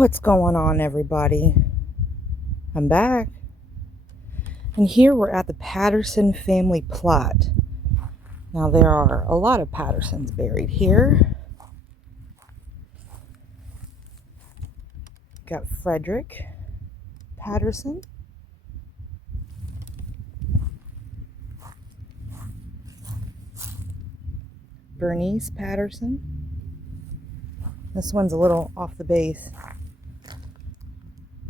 What's going on, everybody? I'm back. And here we're at the Patterson family plot. Now, there are a lot of Pattersons buried here. Got Frederick Patterson. Bernice Patterson. This one's a little off the base.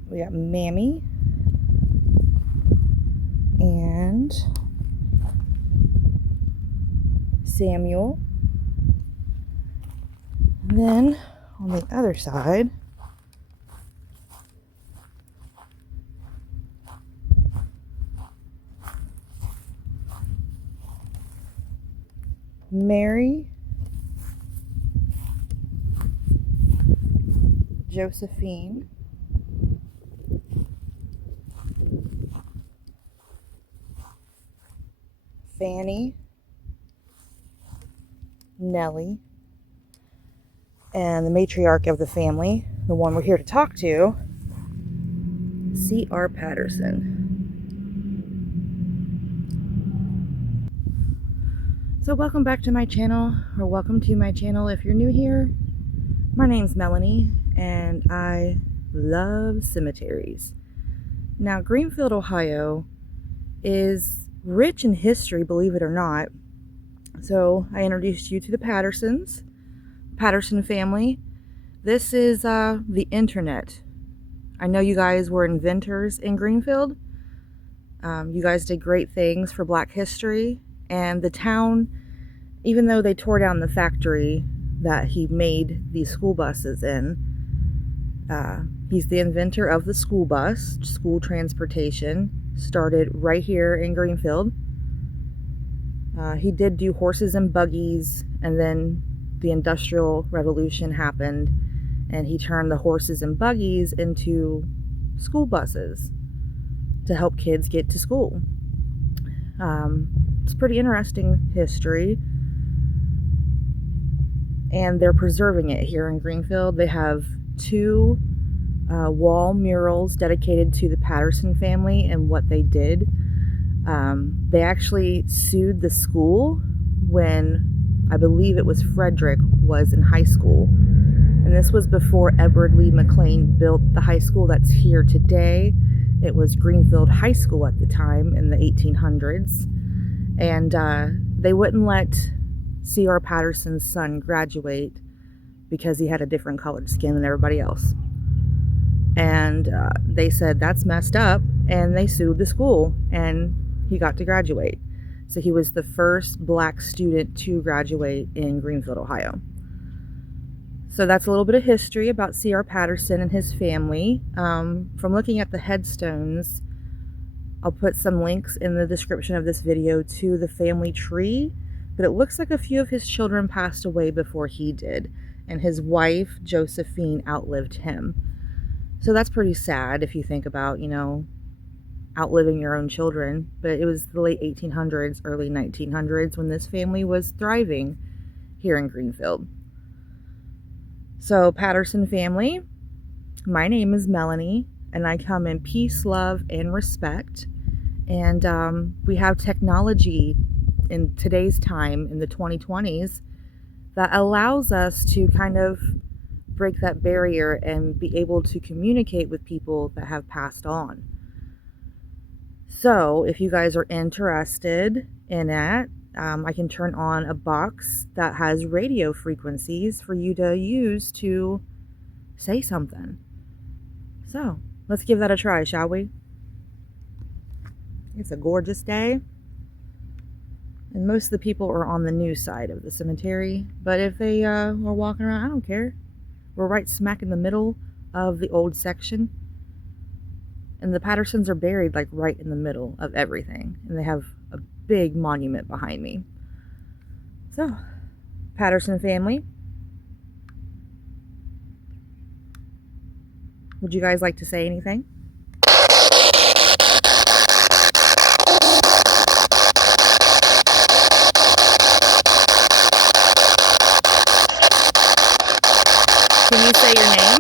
We got Mammy. And Samuel. And then on the other side, Mary, Josephine, Fannie, Nellie, and the matriarch of the family, the one we're here to talk to, CR Patterson. So welcome back to my channel, or welcome to my channel if you're new here. My name's Melanie, and I love cemeteries. Now, Greenfield, Ohio is rich in history, believe it or not. So I introduced you to the Pattersons, Patterson family. This is the internet. I know you guys were inventors in Greenfield. You guys did great things for Black history, and the town, even though they tore down the factory that he made these school buses in, he's the inventor of the school bus, school transportation, started right here in Greenfield. He did do horses and buggies, and then the Industrial Revolution happened, and he turned the horses and buggies into school buses to help kids get to school. It's pretty interesting history, and they're preserving it here in Greenfield. They have two wall murals dedicated to the Patterson family and what they did. They actually sued the school when, I believe it was Frederick was in high school. And this was before Edward Lee McLean built the high school that's here today. It was Greenfield High School at the time in the 1800s. And they wouldn't let CR Patterson's son graduate because he had a different colored skin than everybody else. And they said that's messed up, and they sued the school, and he got to graduate. So he was the first Black student to graduate in Greenfield, Ohio. So that's a little bit of history about CR Patterson and his family. From looking at the headstones, I'll put some links in the description of this video to the family tree, but it looks like a few of his children passed away before he did, and his wife, Josephine, outlived him. So that's pretty sad if you think about, outliving your own children. But it was the late 1800s, early 1900s when this family was thriving here in Greenfield. So, Patterson family, my name is Melanie, and I come in peace, love, and respect. And we have technology in today's time, in the 2020s, that allows us to kind of break that barrier and be able to communicate with people that have passed on. So if you guys are interested in it, I can turn on a box that has radio frequencies for you to use to say something. So let's give that a try, shall we? It's a gorgeous day, and most of the people are on the new side of the cemetery, but if they are walking around, I don't care. We're right smack in the middle of the old section, and the Pattersons are buried like right in the middle of everything, and they have a big monument behind me. So, Patterson family, would you guys like to say anything? Can you say your name?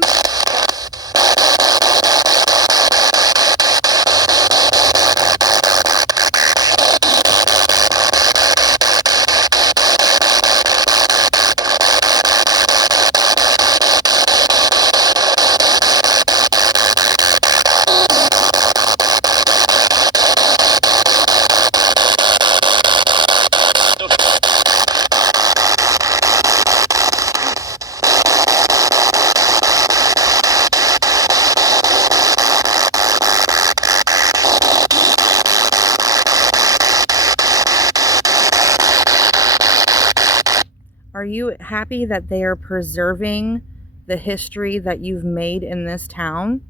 Are you happy that they are preserving the history that you've made in this town?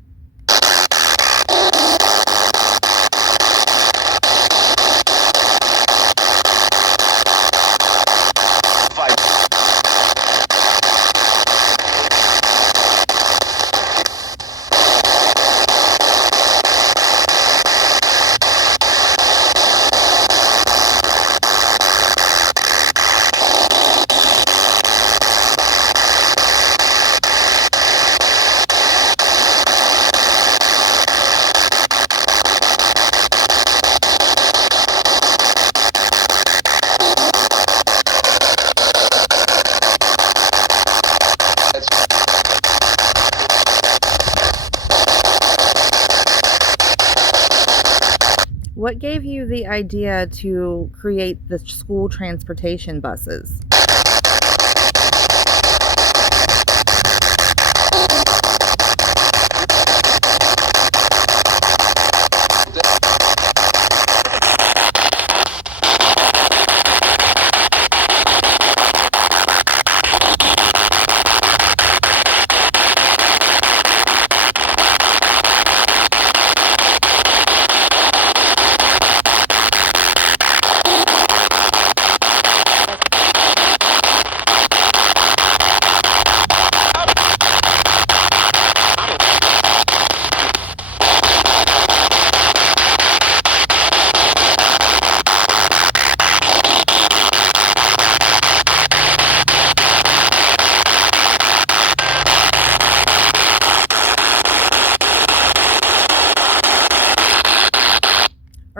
What gave you the idea to create the school transportation buses?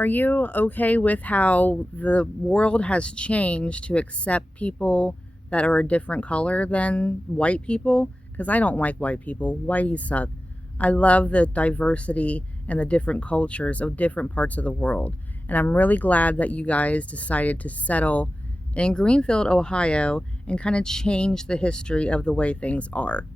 Are you okay with how the world has changed to accept people that are a different color than white people? Because I don't like white people. Whiteies suck. I love the diversity and the different cultures of different parts of the world. And I'm really glad that you guys decided to settle in Greenfield, Ohio, and kind of change the history of the way things are.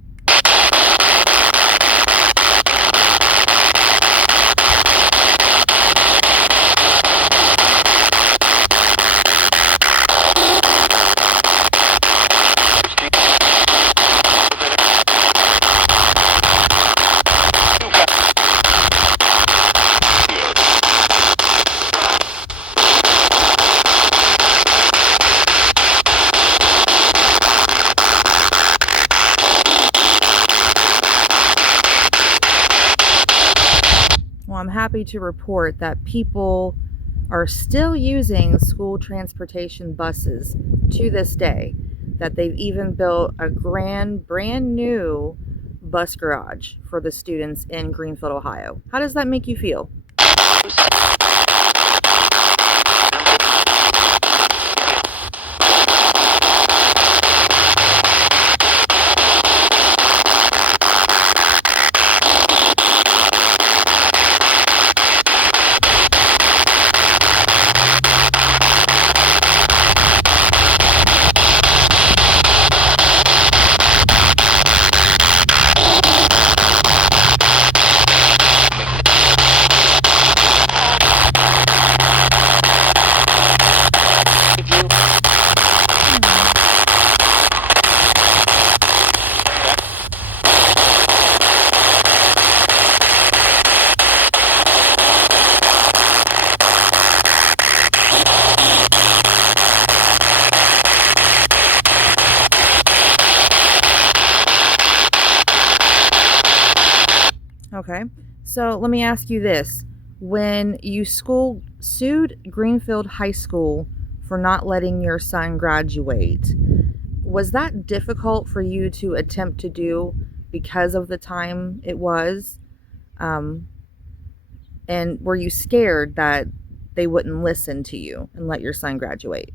Well, I'm happy to report that people are still using school transportation buses to this day, that they've even built a brand new bus garage for the students in Greenfield, Ohio. How does that make you feel? Okay, so let me ask you this. When you sued Greenfield High School for not letting your son graduate, was that difficult for you to attempt to do because of the time it was? Um, and were you scared that they wouldn't listen to you and let your son graduate?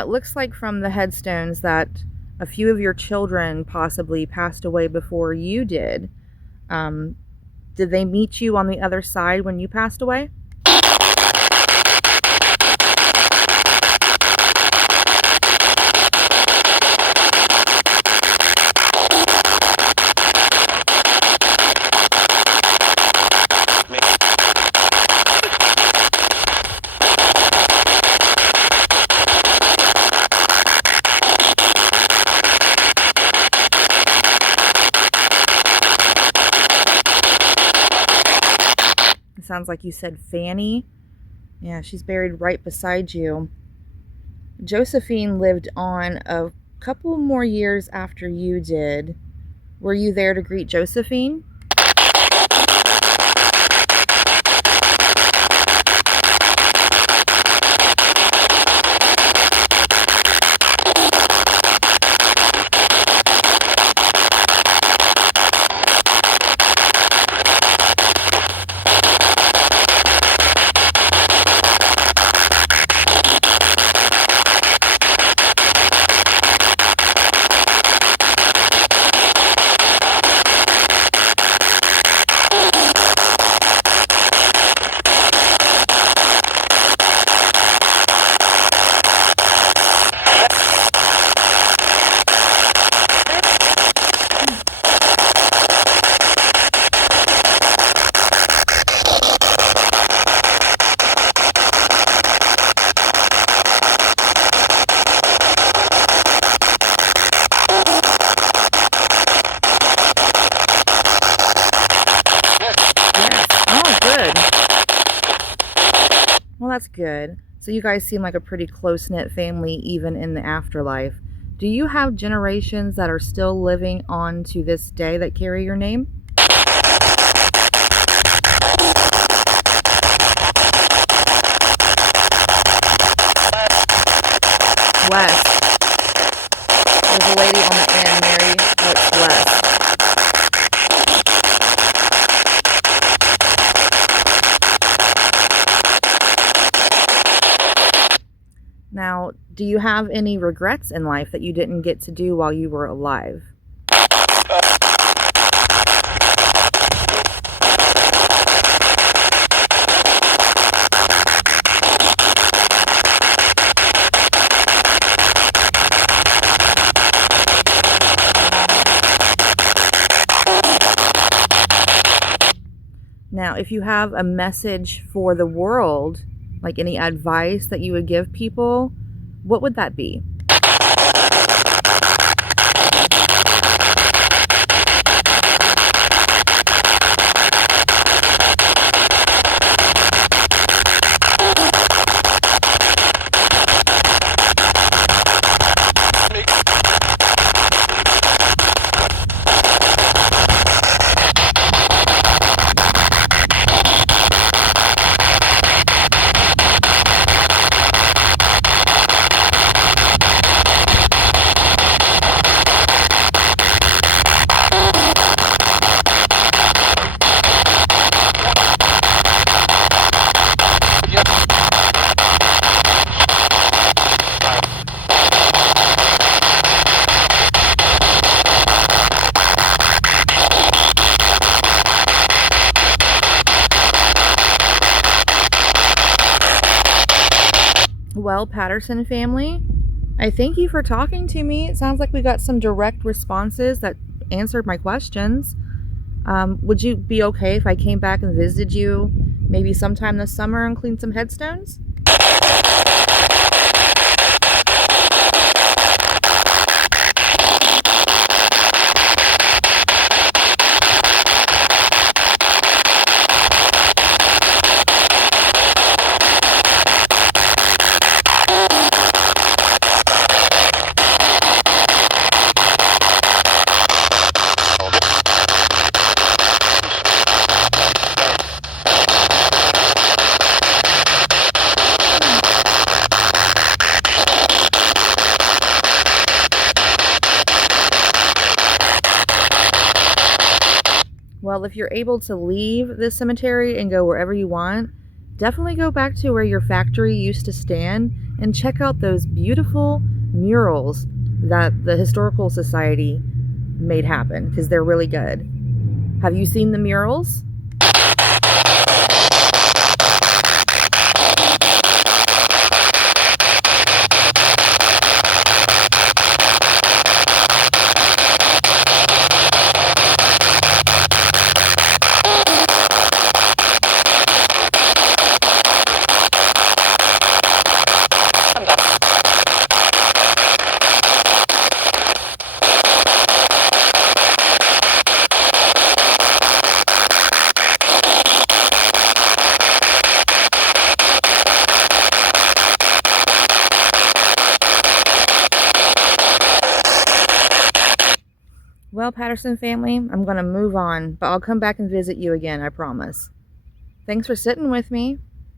Now, it looks like from the headstones that a few of your children possibly passed away before you did. Um, did they meet you on the other side when you passed away? It sounds like you said Fannie. Yeah, she's buried right beside you. Josephine lived on a couple more years after you did. Were you there to greet Josephine? Well, that's good. So you guys seem like a pretty close-knit family even in the afterlife. Do you have generations that are still living on to this day that carry your name? Wes. There's a lady on the end, Mary. Oh, it's Wes. Now, do you have any regrets in life that you didn't get to do while you were alive? Now, if you have a message for the world, like any advice that you would give people, what would that be? Well, Patterson family, I thank you for talking to me. It sounds like we got some direct responses that answered my questions. Would you be okay if I came back and visited you maybe sometime this summer and cleaned some headstones? Well, if you're able to leave this cemetery and go wherever you want, definitely go back to where your factory used to stand and check out those beautiful murals that the Historical Society made happen, because they're really good. Have you seen the murals? Well, Patterson family, I'm going to move on, but I'll come back and visit you again, I promise. Thanks for sitting with me.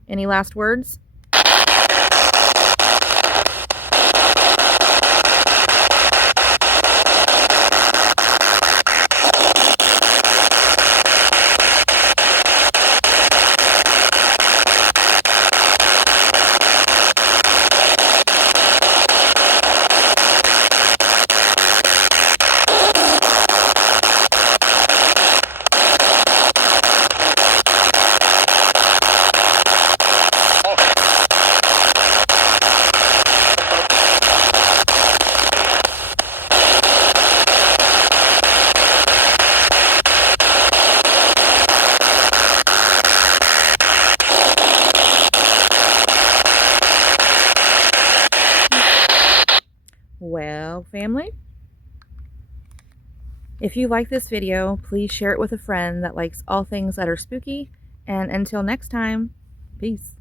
Any last words? Well, family, if you like this video, please share it with a friend that likes all things that are spooky. And until next time, peace.